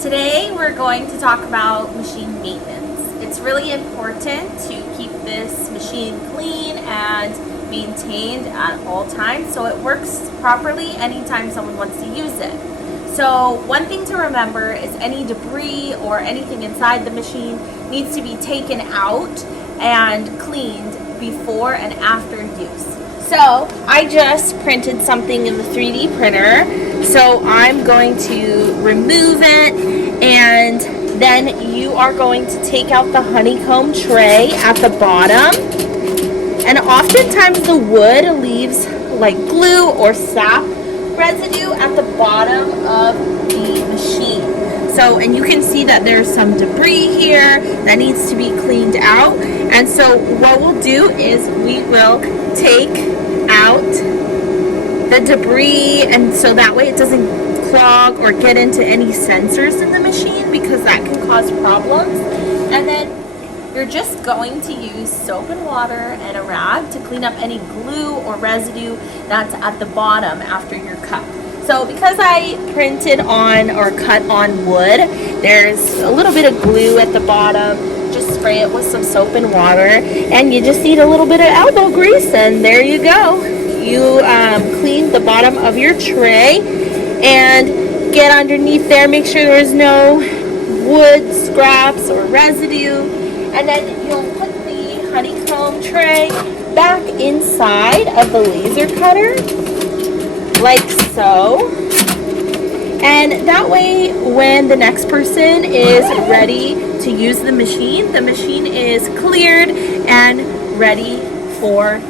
Today we're going to talk about machine maintenance. It's really important to keep this machine clean and maintained at all times so it works properly anytime someone wants to use it. So one thing to remember is any debris or anything inside the machine needs to be taken out and cleaned before and after use. So I just printed something in the 3D printer, so I'm going to remove it, and then you are going to take out the honeycomb tray at the bottom. And oftentimes the wood leaves like glue or sap residue at the bottom of the machine. So, and you can see that there's some debris here that needs to be cleaned out. And so what we'll do is we will take out the debris, and so that way it doesn't clog or get into any sensors in the machine, because that can cause problems. And then you're just going to use soap and water and a rag to clean up any glue or residue that's at the bottom after your cut. So because I printed on or cut on wood, there's a little bit of glue at the bottom. Just spray it with some soap and water, and you just need a little bit of elbow grease, and there you go. You clean the bottom of your tray and get underneath there. Make sure there's no wood scraps or residue, and then you'll put the honeycomb tray back inside of the laser cutter, like so. And that way, when the next person is ready to use the machine is cleared and ready for